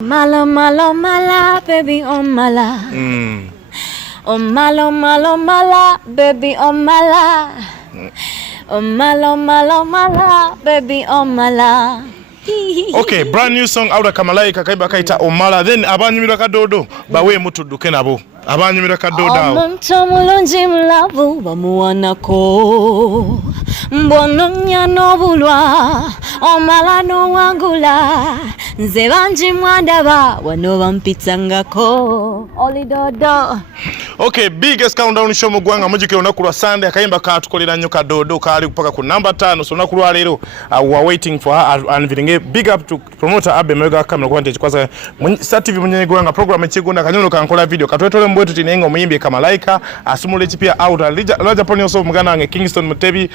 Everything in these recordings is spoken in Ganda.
Omala, Omala, Omala, baby Omala. Omala, Omala, Omala, baby Omala. Omala, Omala, Omala, baby Omala. Okay, brand new song out of Kamalaika kaiba kaita Omala. Then abanyumira kadodo bawe mutuduke nabo. Abanyumira kadodo awo. Omuntu mulungi mulavu bamuwanako. Mbono nyano bulwa Omala no wangula. Nze banji mwandaba wano bampitsangako. Olidodo. Okay, biggest countdown show mu gwanga mujike olunaku lwa Sunday akayimba katukolera nnyo kadodo kali kupaka ku number 5 so olunaku lwa leero we are waiting for her unveiling. Big up to promoter Abe Mega Camera kwa ntechi kwaza Star TV munyenye gwanga program ekigunda kanyono kankola video katwetole mbwetu tinenga omuyimbi Kamalaika asumule chipia out laja poni oso muganda wange Kingston Mutebi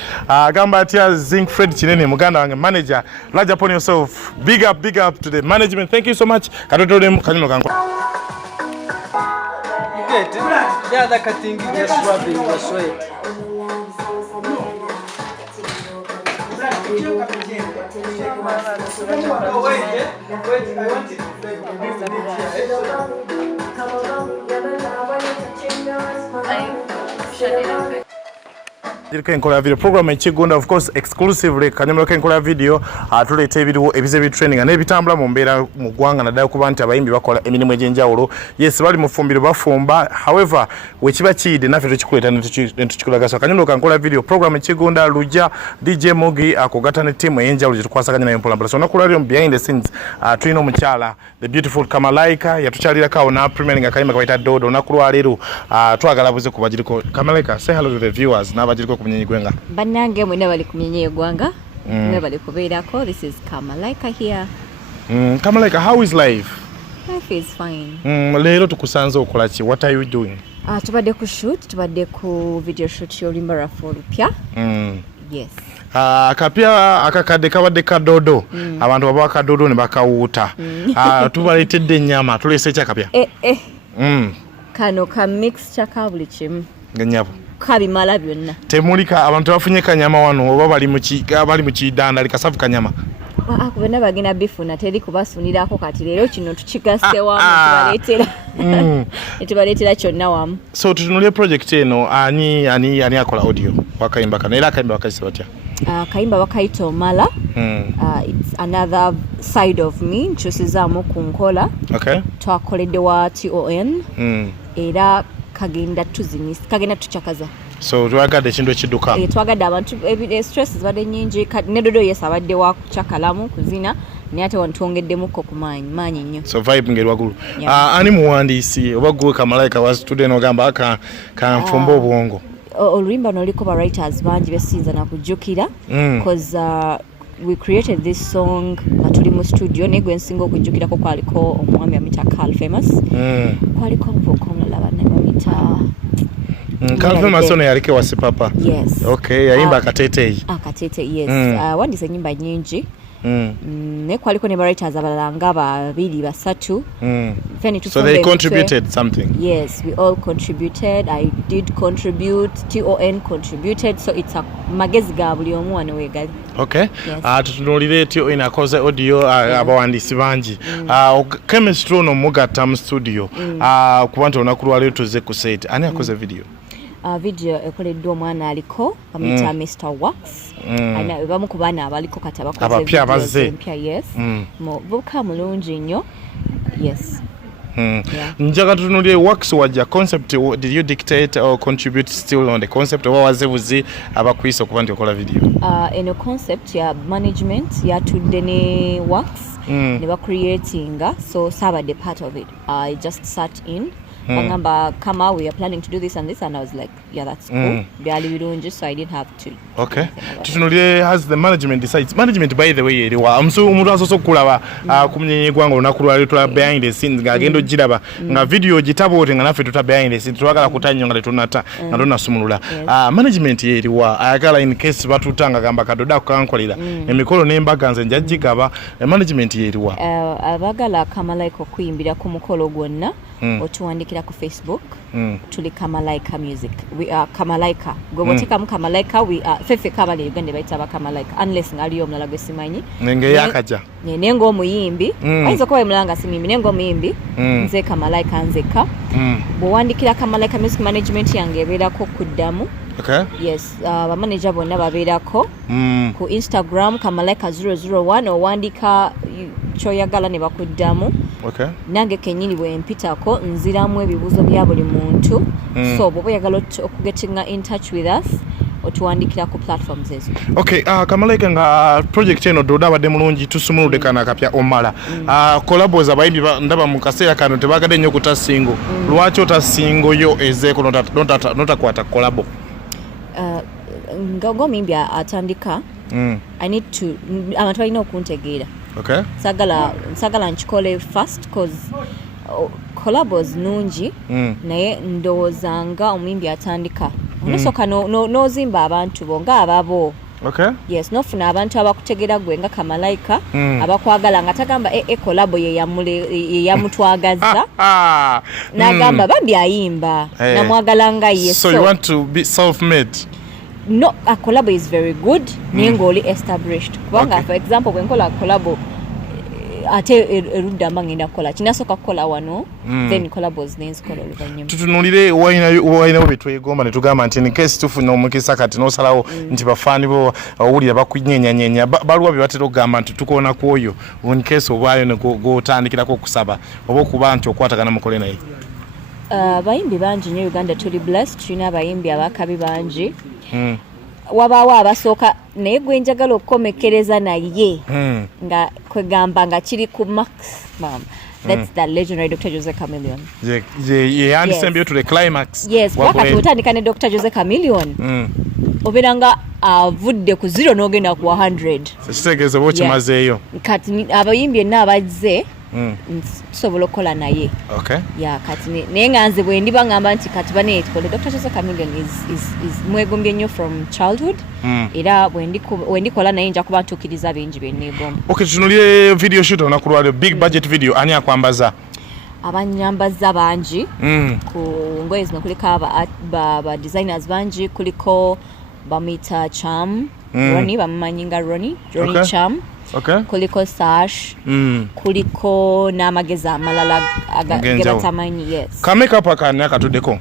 gamba atia Zinc Fred Chinene muganda wange manager laja poni oso big up to the management. Thank you so much katwetole kanyono kankola. The other cutting is just rubbing the sweat. Nkola video program ekigunda of course exclusively kanyamula kenkola video tulete ebidiwo ebize training and ebitambula mu mbeera mu gwanga naddayo kuba nti abayimbi bakola emirimu egy'enjawulo. Yes, bali mu fumbiro bafumba, however wekiba kiyidde naffe tukikuleeta ne tukikulagasa. Kanyamula kankola video program ekigunda Luja DJ Mogi akogata ne team ey'enjawulo gye tukwasaganya nayo mpola. So nakola lyo behind the scenes tulina omukyala the beautiful Kamalaika yatukyalirako awo na premiering akayimba kabayita Dodo. Nakulwa leero twagala buze ku bagiriko. Kamalaika, say hello to the viewers n'abagiriko kumnyenyi gwenga. Banange mwena bali kumnyenyi gwanga. Mwe bali kubeerako. This is Kamalaika here. Kamalaika, how is life? Life is fine. Leero tukusanze okola ki? What are you doing? Tubadde ku shoot, tubadde ku video shoot y'oluyimba lwaffe olupya. Yes. Akapya akakadde kabadde kadodo. Abantu baba kadodo ne bakawuuta. Tubaleetedde ennyama, tuleese ki akapya? Kano ka mixture ka buli kimu. Ng'ennyabo. Kabimala byonna. Temulika abantu bafunye kanyama wano oba bali mu kidanda likasavu kanyama. Bonna bagenda bifuna teri kubasunirako kati leero kino tukigasse wamu tubaleetera kyonna wamu. So tutunulye project eno ani akola audio wakayimba kana era akayimba wakayise batya? Kayimba wakayita Omala. It's another side of me nkyusizaamu ku nkola. Okay. Twakoledde wa TON. Era kagenda tuchakaza. So twagadde ekintu ekidduka. Twagadde abantu stress zibadde nyingi ne Dodo yesabadde wa kuchakalamu kuzina naye ate wantwongeddemukko ku maanyi nnyo. So vibe ngeri waggulu. Ani muwandiisi oba gwe Kamalaika wa student ogamba kanfumba obwongo? Oluyimba noliko ba writers bangi besinza nakujjukira because we created this song matuli mu studio ne gwe nsinga okujjukirako kwaliko omwami amita Carl Famous. Kwaliko mvuko omulala banne bamita Carl Famous ono yalike wase papa. Yes. Okay, yayimba akateteyi. Akateteyi, yes. Wandise nyimba nyingi. Ne kwaliko ne writers abalala nga babiri basatu. So they contributed something. Yes, we all contributed. I did contribute. TON contributed. So it's a magezi ga buli omu wano wegali. Okay. Tutunulire TON akoze audio abawandiisi bangi. Chemistry ono mugatta mu studio. Kubantu olunaku lwa leero tuze ku set. Ani akoze video? Video ekoleddwa omwana aliko bamuyita Mr. Wax. Bamu ku baana abaliko kati abakoze empya. Yes. Buka mulungi nnyo. Yes. Njaga tutunulire Wax wajja concept, did you dictate or contribute still on the concept oba wazebuzi abakwisa okuba nti okola video? Eno concept ya management yatudde ne Wax ne ba-creatinga, so sabadde part of it. I just sat in. Bangamba, Kama, we are planning to do this and this, and I was like, yeah, that's cool. Byali birungi, so I didn't have to. Okay. Tutunulire has the management decides. Management, by the way, eriwa omuntu asoso kulaba kumnyenyi gwanga olunaku lwa leero tula behind the scenes ng'agenda ogiraba nga video gitabote nga naffe tuta behind the scenes twagala kutannyo nga tetunata nga tonasumulula. Management eriwa ayagala in case batutanga gamba kadoda kukankolera emikolo n'embaga nze njagigaba. Management eriwa abagala Kamalaika okuyimbira ku mukolo gwonna otuwandikira ku Facebook tuli Kamalaika Music. We are Kamalaika. Gwe botekamu Kamalaika, we are fefe kabale Uganda bayita ba Kamalaika unless ngaliyo omulala gwe simanyi. Nenge yakaja. Nengo omuyimbi. Ayinza kuba mulanga simimbi nengo omuyimbi. Nze Kamalaika nzeka. Bwandikira Kamalaika Music Management yange ebeerako kuddamu. Okay. Yes, manager bonna babeerako ku Instagram Kamalaika 001 owandika choyagala ne bakuddamu. Okay. Nange kenyini bwe mpitako nziramu ebibuzo bya buli muntu. So bwe oyagala okugetinga in touch with us otuwandikira ku platforms ezo. Okay, Kamalaika nga project eno doda abadde mulungi tusumulude kana kapya Omala. Collabos abayimbi ndaba mu kaseera kano tebagadde nnyo kutasingo. Lwaki otasingo yo ezeeko notakwata collabo? Ngo mimbi atandika. I need to abantu balina okuntegeera. Okay. Sagala nchikole first cause collabos nungi naye ndowozanga omuyimbi atandika. Onosoka no zimba abantu bonga ababo. Okay. Yes, nofuna abantu abakutegera gwe nga Kamalaika abakwagala nga tagamba collabo ye yamutwagaza. Nagamba bambi ayimba namwagala nga ye. So you want to be self-made? No, a collabo is very good. Nengoli established. Kubanga for example when kola collabo ate erudda mangenda kola kinasoka kola wano then collabos names kola oluvanyuma. Tutunulire wayina bitwegomba ne tugamba nti in case tufuna omukisa kati no salawo nti bafani bo owulira bakunyenya baluwa bibatero gamba nti tukona kwoyo in case obwayo ne go tandikirako kusaba oba okuba nti okwatagana mukole naye. Bayimbi bangi nnyo Uganda tuli blessed tulina abayimbi abakabi bangi. Wabaawo abasooka naye gwe njagala okukomekereza naye nga kwegamba nga kiri ku maximum. That's the legendary Dr. Jose Chameleon. Yandisembyo to the climax. Yes, wakati otandika ne Dr. Jose Chameleon. Oberanga avudde ku 0 n'ogenda ku 100. Kitegeeza bokimazeeyo. Kati abayimbi enna abazze sobola okukola naye. Okay. Yeah, kati naye nga nze bwe ndiba ngamba nti kati bane tukole Dr. Jose Chameleon is mwegombye nnyo from childhood. Era bwe ndikola naye nja kuba ntuukiriza bingi bye neegomba. Okay, tunulie video shoot olunaku lwaleo big budget video ani akwambaza? Abanyambaza bangi ku ngoye zino kuliko ba designers bangi kuliko bamita Cham Ronnie bamanyinga Ronnie Okay. Cham. Okay. Kuliko Sash, kuliko n'amageza amalala agatamanyi. Yes. Ka makeup akanya katudeko.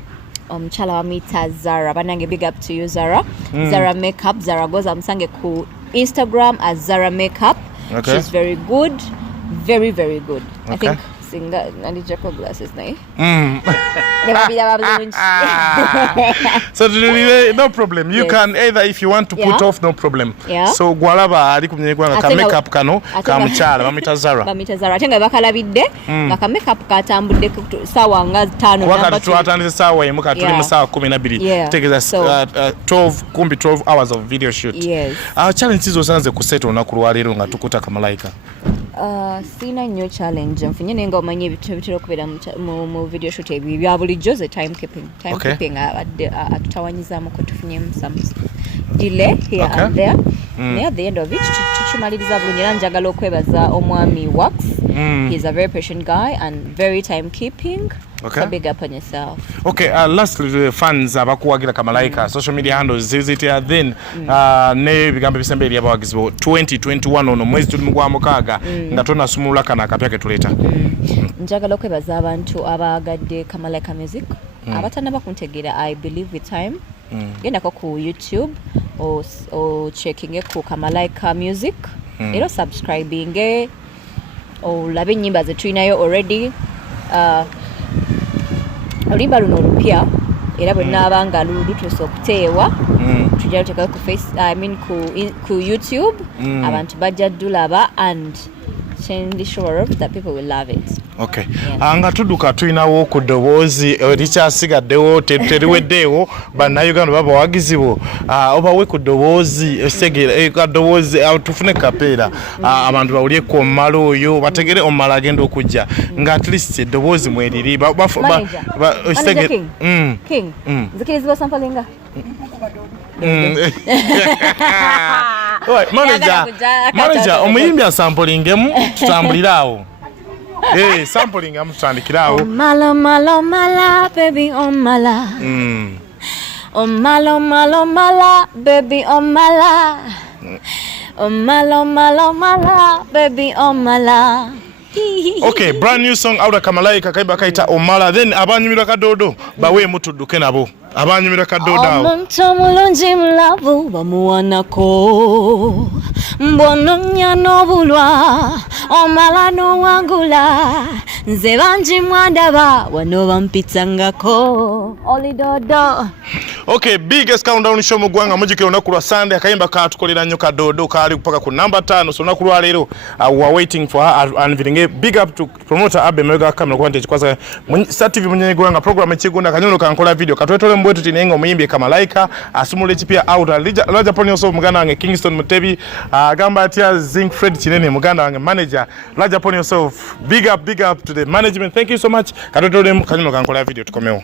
Omukyala wamita Zara, banange big up to you Zara. Zara makeup, Zara goza musange ku Instagram as Zara makeup. Okay. She's very good, very very good. Okay. I think singa nandi Jaco glasses nae. Never be that. So no problem. You can either if you want to put off no problem. Yeah. So gwalaba ali kumnyegwa ka makeup kano ka mchala bamita Zara. Bamita Zara atenga bakalabidde ka makeup katambudde sawa nga 5 namba. Wakati tuatandise sawa yemuka tuli mu sawa 12. Tegeza 12 hours of video shoot. Yes. Challenge hizo sanze kuseto olunaku lwalero nga tukuta Kamalaika. Sina nnyo challenge nfunye nenga omanye bitero kubera mu video shoot ebya bulijjo ze time keeping atutawanyizamu ko tufunyemu some delay here and there. Naye at the end of it tukimaliriza bulungi era njagala okwebaza omwami Wax. He's a very patient guy and very time keeping. Okay. So big up on yourself. Okay, lastly fans abakuwagira Kamalaika social media handles zizitya then ne bigambo bisembe bya bawagizi 2021 ono mwezi tuli mu gwamukaaga nga tona sumulula kana akapyake tuleta. Njagala okwebaza abantu abagadde Kamalaika Music abatanaba kuntegera. I believe with time genda ko ku YouTube o checking ku Kamalaika Music era subscribing o labe nyimba ze tulinayo already. Olimba luno olupya era bwe nabanga lutuse okuteewa tujja tuteka ku YouTube abantu bajja dulaba and change sure that people will love it. Okay. Anga tuduka tuinawo ku ddoboozi erikyasigaddewo teriweddeewo bannayuganda baba wagizibo oba we ku ddoboozi esegera ddoboozi tufune kapeera abantu bawulyeko Omala oyo bategere Omala agenda okujja nga at least eddoboozi mweriri King nzikirizibwa sampalinga manager omuyimbi asampulingemu tutambuliraawo. Sampling amutandikirawo. Omala, baby, Omala. Omala, baby, Omala. Omala, baby, Omala. Okay, brand new song out of Kamalaika kaiba kaita Omala. Then abanyumira kadodo bawe mutuduke nabo. Abanyumira kadodo awo. Omuntu mulungi mulavu bamuwanako. Mbono nyano bulwa Omala no wangula. Nze banji mwandaba wano bampitsangako. Olidodo. Okay, biggest countdown show mugwanga mujike olunaku lwa Sunday akayimba katukolera nnyo kadodo kali kupaka ku number 5 so olunaku lwa leero we are waiting for her unveiling. Big up to promoter Abe Mega Kamera kwa ntechi kwaza TV munyenye gwanga program ekigunda kanyono kankola video katwetole mbwetu tinenga omuyimbi Kamalaika asumule chipia out Raja Poni also muganda wange Kingston Mutebi agamba atia Zinc Fred Chinene muganda wange manager Raja Poni also big up to the management. Thank you so much katwetole kanyono kankola video tukomeo.